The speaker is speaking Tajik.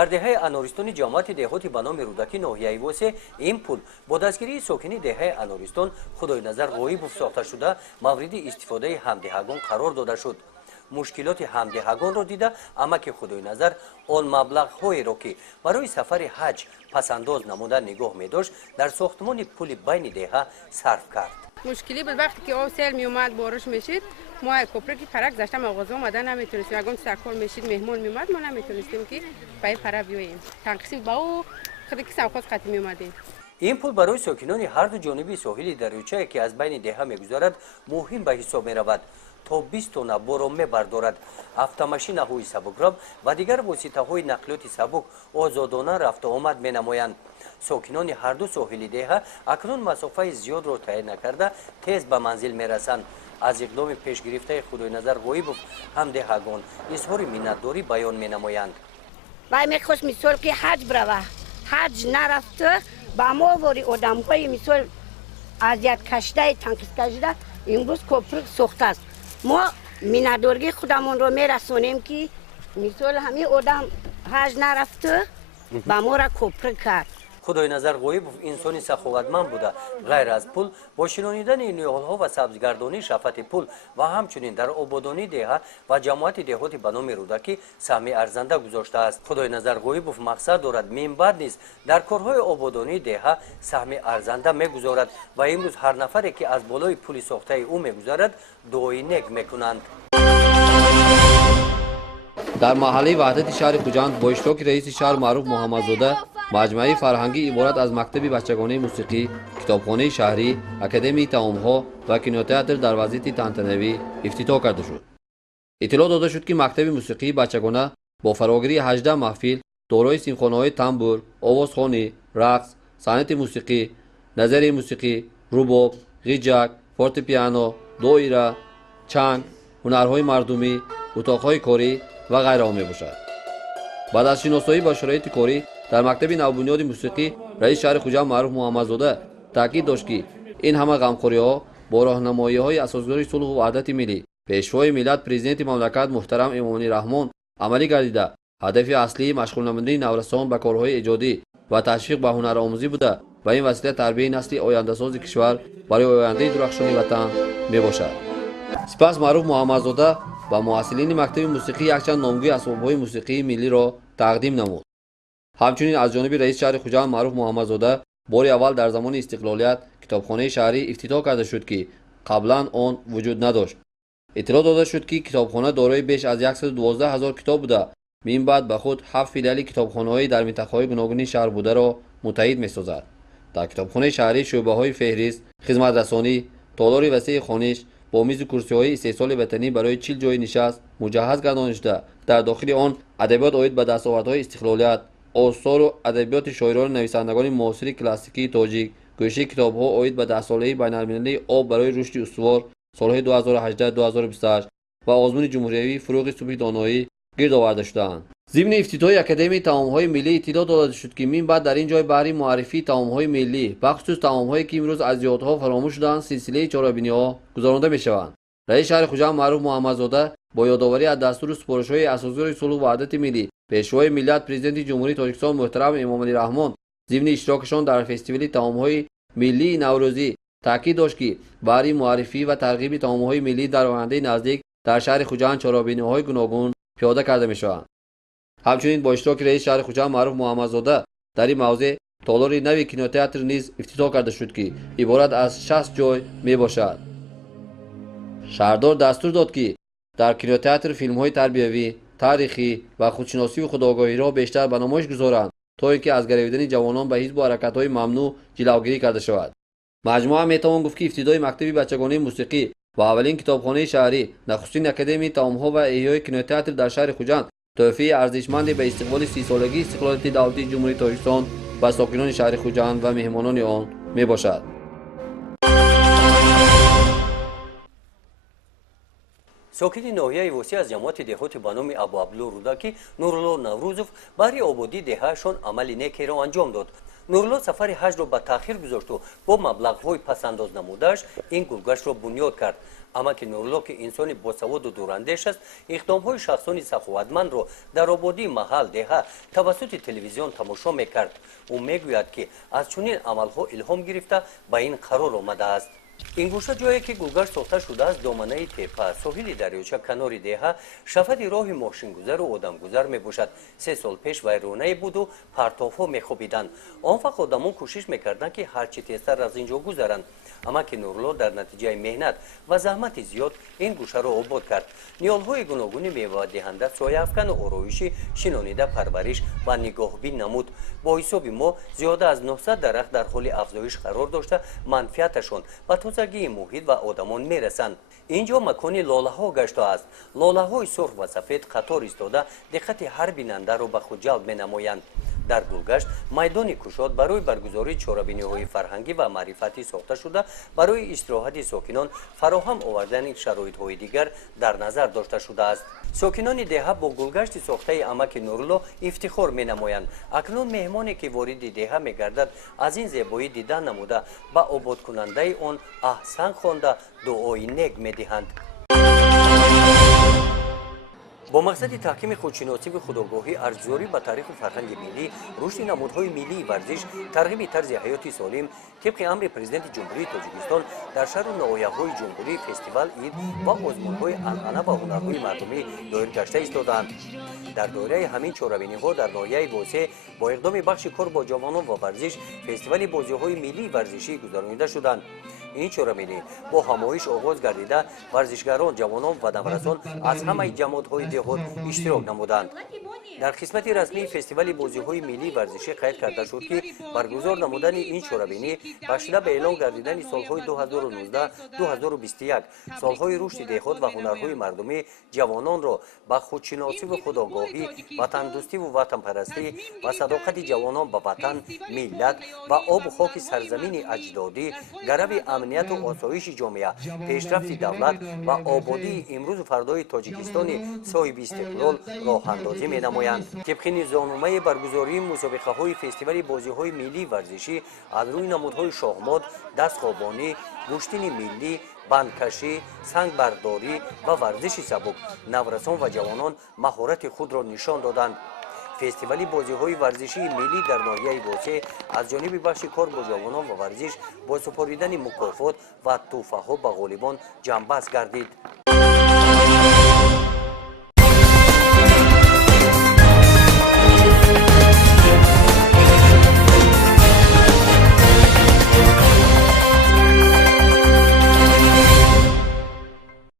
дар деҳаи Анористони ҷамоати деҳоти ба номи Рӯдаки ноҳияи Восе ин пул бо дастгирии сокини деҳаи Анористон Худойназар Ғоибов сохта шуда мавриди истифодаи ҳамдиҳагон қарор дода шуд. мушкилоти ҳамдиҳагонро дида амаки Худойназар он маблағҳоеро ки барои сафари ҳаҷ пасандоз намуда нигоҳ медошт дар сохтмони пули байни деҳа сарф кард. مشکلی بود وقتی که آب سیل می اومد بارش میشید ما کوپره که پرک داشتم مغازه اومدن نمیتونستیم اگه سرکار میشید مهمون میومد ما نمیتونستیم که پای پره بیاییم تنقسیم با او خودی که سوخات خط می اومدیم این پول برای ساکنان هر دو جانبی ساحلی دریاچه که از بین دهه میگذرد مهم به حساب میرود تا 20 تن بارامه بردارد автомашинаҳои сабукрав ва дигар воситаҳои нақлиёти сабук озодона рафту омад менамоянд. сокинони ҳарду соҳили деҳа акнун масофаи зиёдро таъин накарда тез ба манзил мерасанд. аз иқдоми пешгирифтаи Худойназар Ғоибов ҳамдеҳагон изҳори миннатдорӣ баён менамоянд. вай мехост мисол ки ҳаҷ брава ҳаҷ нарафта ба мо вори одамҳои мисол азияткашидаи танқисткашида имрӯз кӯприк сохтааст. мо миннатдории худамонро мерасонем ки мисол ҳамин одам ҳаҷ нарафта ба мора кӯприк кард. Худойназар Ғоибов инсони саховатманд буда ғайр аз пул бо шинонидани ниҳолҳо ва сабзгардонии шафати пул ва ҳамчунин дар ободонии деҳа ва ҷамоати деҳоти ба номи Рӯдакӣ саҳми арзанда гузоштааст. Худойназар Ғоибов мақсад дорад минбаъд низ дар корҳои ободонии деҳа саҳми арзанда мегузорад ва имрӯз ҳар нафаре ки аз болои пули сохтаи ӯ мегузарад дуои нек мекунанд. дар маҳаллаи ваҳдати шаҳри Хуҷанд бо иштироки раиси шаҳр маъруф Муҳаммадзода маҷмӯаи фарҳангӣ иборат аз мактаби бачагонаи мусиқӣ, китобхонаи шаҳрӣ, академияи таомҳо ва кинотеатр дар вазъияти тантанавӣ ифтитоҳ карда шуд. иттилоъ дода шуд ки мактаби мусиқии бачагона бо фарогирии 18 маҳфил дорои симфонаҳои тамбур, овозхонӣ, рақс, санъати мусиқӣ, назарияи мусиқӣ, рубоб, ғиҷак, фортепиано, доира, чанг, ҳунарҳои мардумӣ, утоқҳои корӣ ва ғайраҳо мебошад. баъд аз шиносоӣ ба шароити корӣ дар мактаби навбунёди мусиқӣ раис шаҳри Хуҷанд маъруф Муҳаммадзода таъкид дошт ки ин ҳама ғамхориҳо бо роҳнамоиҳои асосгузори сулҳу ваҳдати миллӣ пешвои миллат президенти мамлакат муҳтарам Эмомалӣ Раҳмон амалӣ гардида ҳадафи аслии машғулнамудани наврасон ба корҳои эҷодӣ ва ташвиқ ба ҳунаромӯзӣ буда ва ин васила тарбияи насли ояндасози кишвар барои ояндаи дурахшони ватан мебошад. сипас маъруф Муҳаммадзода ба муассилини мактаби мусиқӣ якчанд номгӯи асбобҳои мусиқии миллиро тақдим намуд. ҳамчунин аз ҷониби раиси шаҳри Хуҷанд маъруф Муҳаммадзода бори аввал дар замони истиқлолият китобхонаи шаҳрӣ ифтитоҳ карда шуд ки қаблан он вуҷуд надошт. иттилоъ дода шуд ки китобхона дорои беш аз 112 000 китоб буда минбаъд ба худ 7 филиали китобхонаҳои дар минтақаҳои гуногуни шаҳрбударо муттаҳид месозад. дар китобхонаи шаҳрӣ шӯъбаҳои феҳрист, хизматрасонӣ, толори васеи хониш бо мизу курсиҳои истеҳсоли ватанӣ барои 40 ҷои нишаст муҷаҳҳаз гардонида шуда дар дохили он адабиёт оид ба дастовардҳои истиқлолият, осору адабиёти шоирони нависандагони муосири классикии тоҷик, гӯшии китобҳо оид ба 10-солаи байналмилалии об барои рушди устувор солҳои 2018-2028 ва озмуни ҷумҳуриявии фурӯғи субҳи доноӣ гирд оварда шуданд. зимни ифтитоҳи академияи таомҳои миллӣ иттилоъ дода шуд ки минбаъд дар ин ҷой баҳри муаррифии таомҳои миллӣ бахусус таомҳое ки имрӯз аз ёдҳо фаромӯш шуданд силсилаи чорабиниҳо гузаронда мешаванд. раиси шаҳри Хуҷанд маъруф Муҳаммадзода бо ёдоварӣ аз дастуру супоришҳои асосгузори сулҳу ваҳдати миллӣ пешвои миллат президенти ҷумҳурии Тоҷикистон муҳтарам Эмомалӣ Раҳмон зимни иштирокашон дар фестивали таомҳои миллии наврӯзӣ таъкид дошт ки баҳри муаррифӣ ва тарғиби таомҳои миллӣ дар ояндаи наздик дар шаҳри Хуҷанд чорабиниҳои гуногун пиёда карда мешаванд. ҳамчунин бо иштироки раиси шаҳри Хуҷанд маъруф Муҳаммадзода дар ин мавзеъ толори нави кинотеатр низ ифтитоҳ карда шуд ки иборат аз 60 ҷой мебошад. шаҳрдор дастур дод ки дар кинотеатр филмҳои тарбиявӣ, таърихӣ ва худшиносиву худогоҳиро бештар ба намоиш гузоранд то ин ки аз гаравидани ҷавонон ба ҳизбу ҳаракатҳои мамнӯъ ҷилавгирӣ карда шавад. маҷмӯа метавон гуфт ки ифтидои мактаби бачагонаи мусиқӣ ва аввалин китобхонаи шаҳрӣ, нахустин академияи таомҳо ва эҳёи кинотеатр дар шаҳри Хуҷанд تحفه ارزشمندی به استقبال 30 سالگی استقلالیت دولتی جمهوری تاجیکستان و ساکنان شهر خوجند و مهمانان آن می باشد. ساکن ناحیه وسیع از جماعت دهاتی به نام ابو عبدالله رودکی نورالله نوروزوف برای آبادی دههشان عمل نیکی را انجام داد. نورالله سفر حج را به تأخیر گذاشت و با مبلغ‌های پس‌انداز نموده‌اش این گلگشت را بنیاد کرد. اما که نورالله که انسانی باسواد و دوراندیش است، اقدام‌های شخصانی سخاوتمند را در آبادی محل دهه توسط تلویزیون تماشا می‌کرد. او می‌گوید که از چنین عمل‌ها الهام گرفته به این قرار آمده است. این گوشه جایی که گلگشت ساخته شده است دامنه تپه ساحل دریاچه کنار دهه شفت راه ماشینگذر و آدمگذر میباشد. 3 سال پیش ویرانه بود و پرتاب‌ها میخوابیدند. آن وقت آدمان کوشش میکردند که هرچی تیزتر از اینجا گذرند. اما که نورالله در نتیجه مهنت و زحمت زیاد این گوشه را آباد کرد. نیال‌های گوناگون میوه دهنده سایه افکن و آرایشی شنانیده پرورش و نگاهبین نمود. با حساب ما زیاده از 900 درخت در حال افزایش قرار داشته منفعتشان به تازگی محیط و آدمان میرسند. اینجا مکان لاله ها گشته است. لاله های سرخ و سفید قطار ایستاده دقت هر بیننده را به خود جلب می‌نمایند. در گلگشت میدان کشاد برای برگزاری چهاربینی‌های فرهنگی و معرفتی ساخته شده برای استراحت ساکنان فراهم آوردن شرایط‌های دیگر در نظر داشته شده است. ساکنان دهه با گلگشت ساخته امک نورالله افتخار می‌نمایند. اکنون مهمانی که وارد دهه می‌گردد از این زیبایی دیدن نموده به آباد کننده آن احسان خوانده دعای نیک می‌دهند. با مقصد تحکیم خودشناسی و خودآگاهی ارزیابی به تاریخ و فرهنگ ملی، رشد نمودهای ملی ورزش، ترغیب طرز حیات سالم طبق امر پرزیدنت جمهوری تاجیکستان در شهر و نواحی‌های جمهوری فستیوال عید و آزمون‌های عنعنه و هنرهای مردمی دایر گشته ایستادند. در دایره همین چهاربینی‌ها در ناحیه واسع با اقدام بخش کار با جوانان و ورزش فستیوال بازی‌های ملی ورزشی گذرانیده شدند. این چهاربینی با همایش آغاز گردیده ورزشگران، جوانان و نورسان از همه جماعت‌های دهات اشتراک نمودند. در قسمت رسمی فستیوال بازی‌های ملی ورزشی قید کرده شد که برگزار نمودن این چهاربینی بخشیده به اعلان گردیدن سال‌های 2019 2021 سال‌های رشد دهات و هنرهای مردمی جوانان را به خودشناسی و خودآگاهی، وطن‌دوستی و وطن‌پرستی و صداقت جوانان به وطن، ملت و آب و خاک سرزمین اجدادی، گرو امنیت و آسایش جامعه، پیشرفت دولت و آبادی امروز و فردای تاجیکستان صاحب استقلال راه اندازی می‌نمایند. طبق نظامنامه برگزاری مسابقه‌های فستیوال بازی‌های ملی ورزشی از روی نمودهای شاهمات، دستخوابانی، گشتین ملی، بندکشی، سنگ برداری و ورزش سبک نورسان و جوانان مهارت خود را نشان دادند. فستیوال بازی‌های ورزشی ملی در ناحیه واسع از جانب بخش کار با جوانان و ورزش با سپاریدن مکافات و تحفه‌ها به غالبان جنبش گردید.